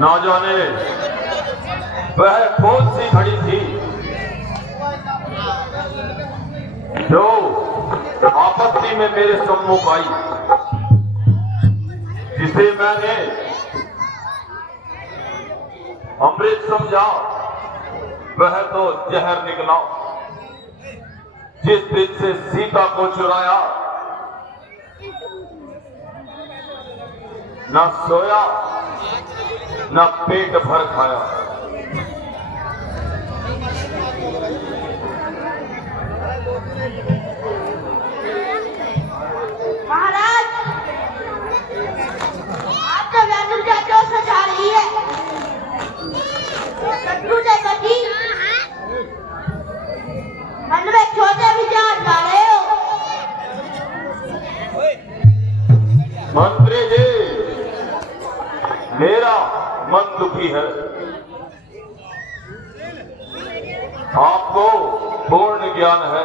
ना जाने वह कौन सी घड़ी थी जो आपत्ति में मेरे सम्मुख आई, जिसे मैंने अमृत समझा वह तो जहर निकला। जिस दिन से सीता को चुराया, न सोया न पेट भर खाया। महाराज, आपका व्याकुल क्या क्यों सजा रही है? शत्रु ने कभी मन में छोटे विचार डाले हो। मंत्री जी, मेरा मन दुखी है। आपको पूर्ण ज्ञान है।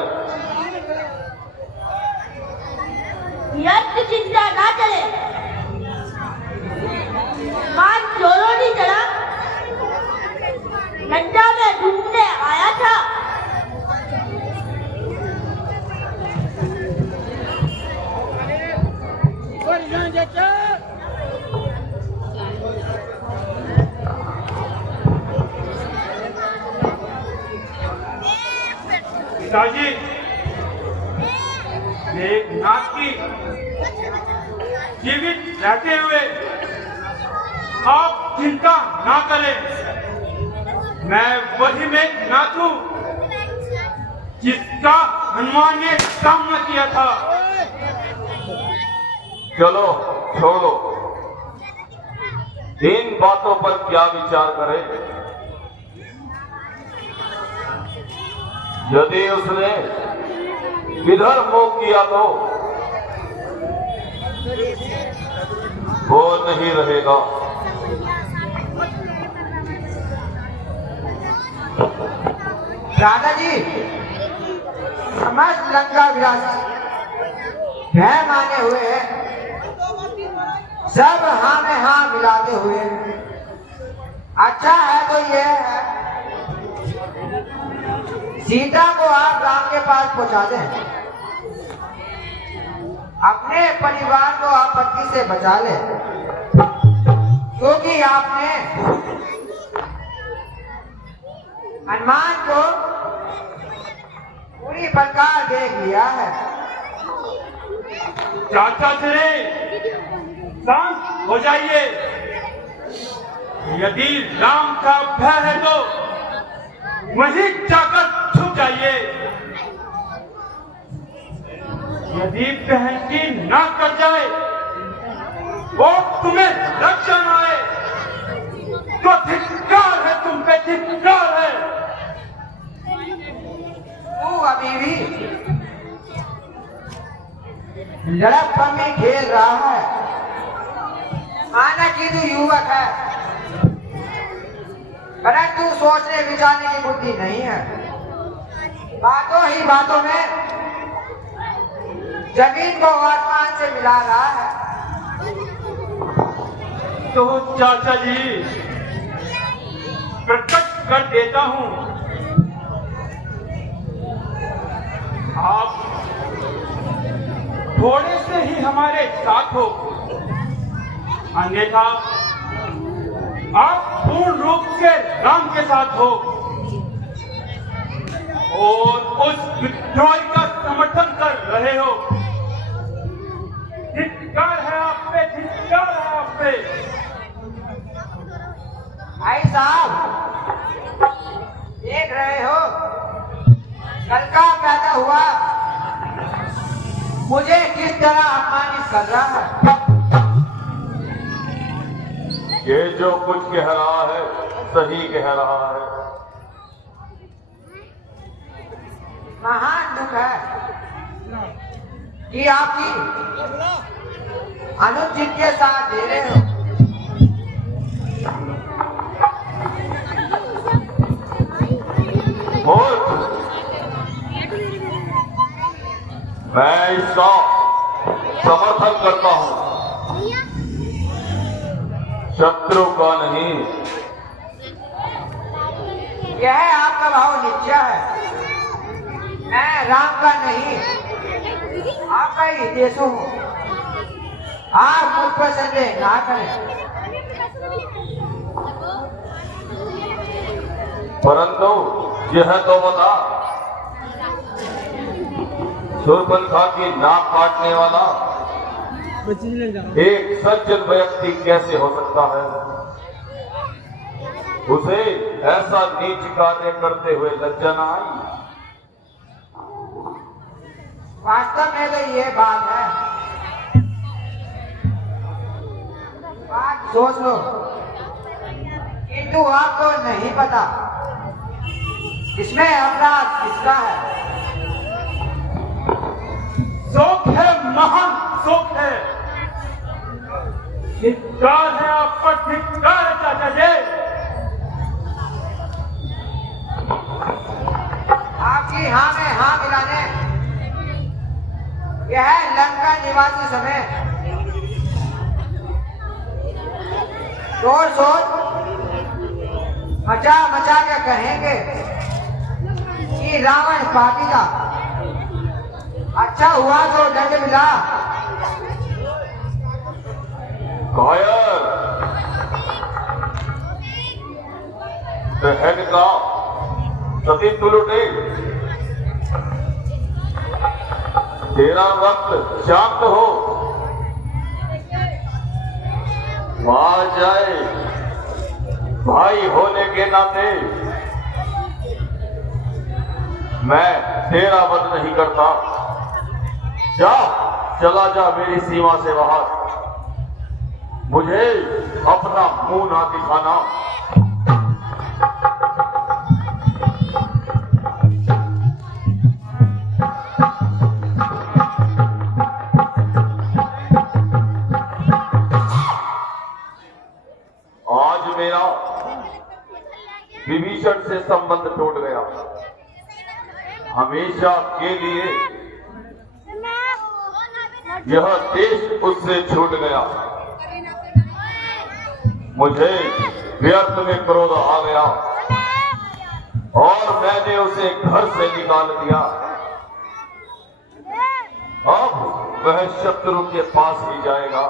व्यर्थ चिंता ना चले। मान चोरों नहीं चला, लंका में ढूंढने आया था। पिताजी, एक नाथ की जीवित रहते हुए आप चिंता ना करें। मैं वही में नाथ हूं जिसका हनुमान ने सामना किया था। चलो छोड़ो, इन बातों पर क्या विचार करें। यदि उसने इधर मोह किया तो वो नहीं रहेगा। राजा जी, समस्त लंका विराज भय माने हुए सब हाँ में हाँ मिलाते हुए, अच्छा है तो ये है सीता को आप राम के पास पहुंचा दें, अपने परिवार को आपत्ति से बचा ले, क्योंकि आपने हनुमान को पूरी प्रकार देख लिया है। चाचा श्री, शांत हो जाइए। यदि राम का भय है तो वहीं जाकर छुप जाइए। यदि बहन की ना कर जाए वो तुम्हें रक्षा न आए तो धिक्कार है, तुम पे धिक्कार है। तू अभी भी लड़कपन में खेल रहा है, माना कि तू युवक है, परंतु सोचने विचारने की बुद्धि नहीं है। बातों ही बातों में जमीन को आसमान से मिला रहा है। तो चाचा जी, प्रकट कर देता हूं, आप थोड़े से ही हमारे साथ हो, अन्यथा आप पूर्ण रूप से राम के साथ हो और उस विद्रोह का समर्थन कर रहे हो। धिक्कार है आप पे, धिक्कार है आप पे। भाई साहब, देख रहे हो कल का पैदा हुआ मुझे किस तरह अपमानित कर रहा है। ये जो कुछ कह रहा है सही कह रहा है। महान दुख है कि आपकी अनुचित के साथ दे रहे हो। मूर्ख, मैं इसका समर्थन करता हूं। शत्रु का नहीं। यह आपका भाव निश्चय है। मैं राम का नहीं, आपका ही देश हूँ। आप मुझ पर संदेह ना करें। परंतु यह तो बता, शूर्पणखा की नाक काटने वाला एक सज्जन व्यक्ति कैसे हो सकता है? उसे ऐसा नीच कार्य करते हुए लज्जा न आई? वास्तव में तो ये बात है। बात सोच लो, किंतु आपको नहीं पता इसमें अपराध किसका है। शोक है, महान शोक है। धिक्कार है आप पर, धिक्कार है चाचा जी। आपकी हाँ में हाँ मिलाने यह लंका निवासी समय शोर शोर मचा मचा के कहेंगे कि रावण पापी था। अच्छा हुआ तो दंड मिला। कायर, बहन का सती तुलुटे, तेरा वक्त शांत हो। मार जाए भाई होने के नाते मैं तेरा वध नहीं करता। जा, चला जा मेरी सीमा से बाहर। मुझे अपना मुंह ना दिखाना। आज मेरा विभीषण से संबंध टूट गया। हमेशा के लिए यह देश उससे छूट गया। मुझे व्यर्थ में क्रोध आ गया और मैंने उसे घर से निकाल दिया। अब वह शत्रु के पास ही जाएगा।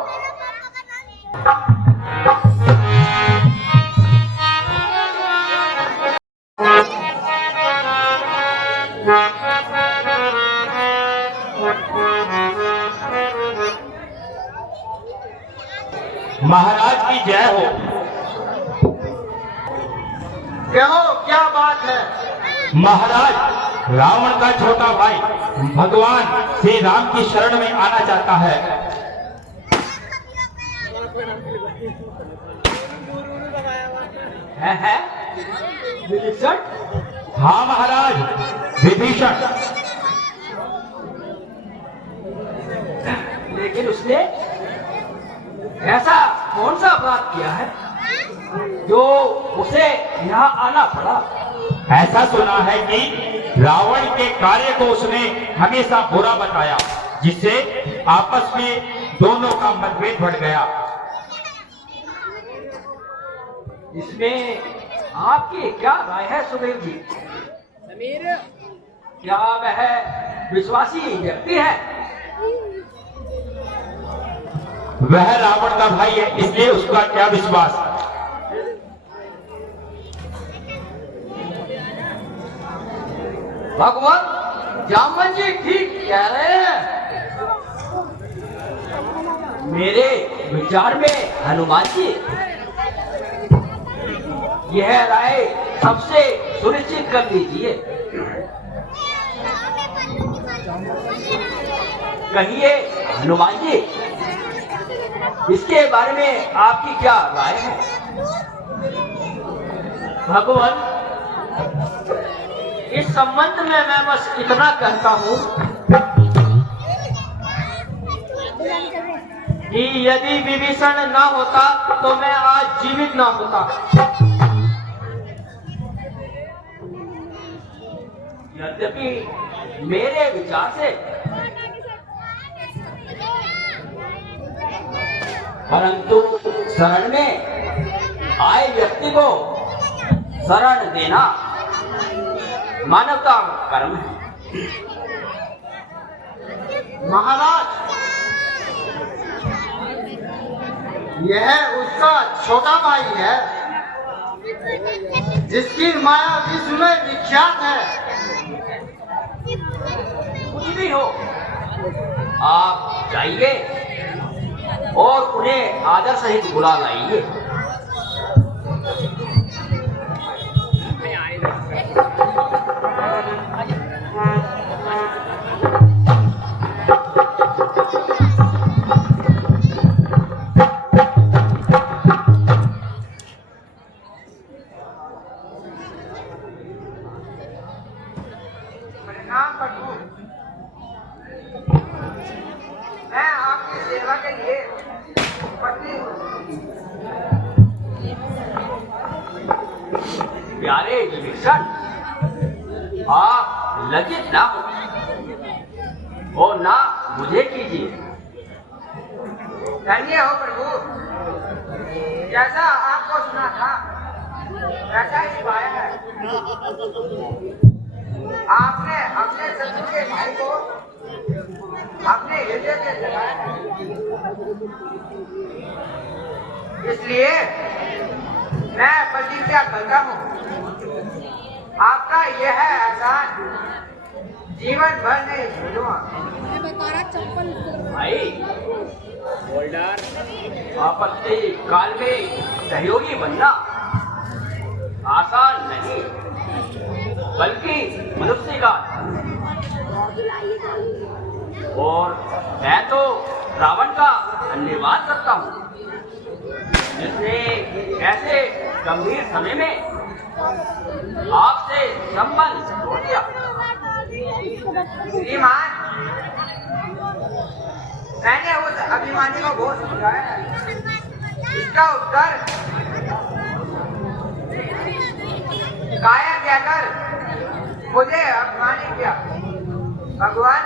महाराज की जय हो। कहो क्या बात है। महाराज, रावण का छोटा भाई भगवान श्री राम की शरण में आना चाहता है। है? विभीषण? हाँ महाराज, विभीषण। लेकिन उसने ऐसा कौन सा अपराध किया है जो उसे यहाँ आना पड़ा? ऐसा सुना है कि रावण के कार्य को उसने हमेशा बुरा बताया, जिससे आपस में दोनों का मतभेद बढ़ गया। इसमें आपकी क्या राय है सुधीर जी? क्या वह विश्वासी व्यक्ति है? वह रावण का भाई है, इसलिए उसका क्या विश्वास। भगवान जामन जी ठीक कह रहे हैं। मेरे विचार में हनुमान जी यह राय सबसे सुनिश्चित कर लीजिए। कहिए हनुमान जी, इसके बारे में आपकी क्या राय है? भगवान, इस संबंध में मैं बस इतना कहता हूँ कि यदि विभीषण ना होता तो मैं आज जीवित ना होता। यद्यपि मेरे विचार से परंतु शरण में आए व्यक्ति को शरण देना मानवता का कर्म है। महाराज, यह उसका छोटा भाई है जिसकी माया विश्व में विख्यात है। कुछ भी हो, आप जाइए और उन्हें आदर सहित बुला लाइए। प्रणाम प्रभु, मैं आपकी सेवा के लिए उपस्थित हूँ। प्यारे विभीषण, आप लज्जित ना हो और ना मुझे कीजिए। धन्य हो प्रभु, जैसा आपको सुना था वैसा ही पाया है। आपने अपने शत्रु के भाई को अपने हृदय से लगाया है, इसलिए मैं प्रतिज्ञा करता हूँ आपका यह एहसान जीवन भर नहीं भूलूंगा। भाई, आपत्ति काल में सहयोगी बनना आसान नहीं, बल्कि मनुष्य का। और मैं तो रावण का धन्यवाद करता हूँ जिसने ऐसे गंभीर समय में आपसे संबंध जोड़ दिया। श्रीमान, मैंने उस अभिमानी को बहुत समझाया है, इसका उत्तर काया कहकर मुझे अपमानित किया। भगवान,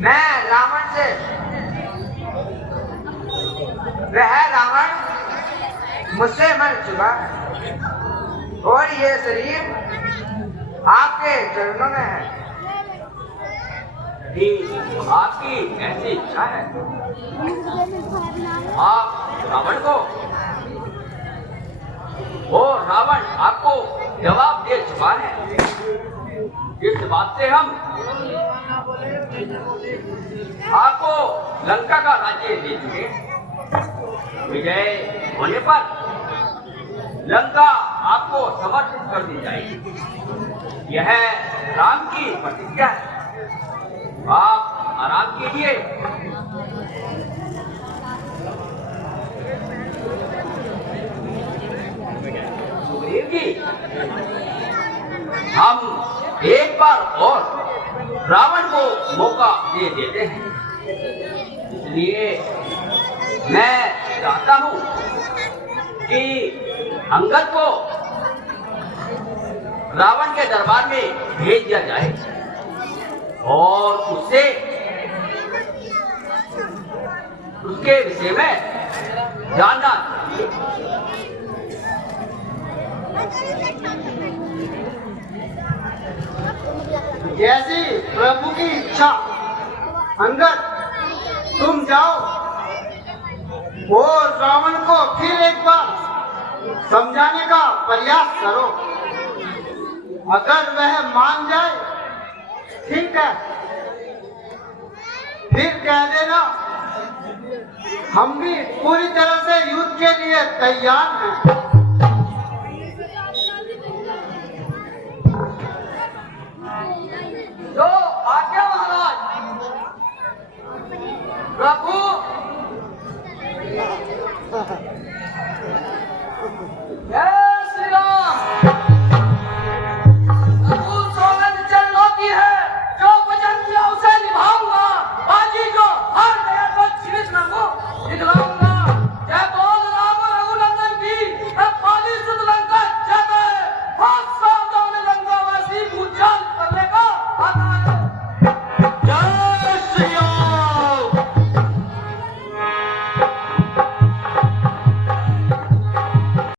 मैं रावण से, वह रावण मुझसे मर चुका है और ये शरीर आपके चरणों में है। यदि आपकी ऐसी इच्छा है, आप रावण को, और रावण आपको जवाब दे चुका है। इस बात से हम आपको लंका का राज्य दे चुके। विजय होने पर लंका आपको समर्पित कर दी जाएगी। यह राम की प्रतिज्ञा है। आप आराम कीजिए। सुग्रीव जी, हम एक बार और रावण को मौका दे देते हैं। इसलिए मैं चाहता हूं कि अंगद को रावण के दरबार में भेज दिया जाए और उससे उसके विषय में जानना चाहिए। जैसी प्रभु की इच्छा। अंगद, तुम जाओ और रावण को फिर एक बार समझाने का प्रयास करो। अगर वह मान जाए ठीक है, फिर कह देना हम भी पूरी तरह से युद्ध के लिए तैयार हैं।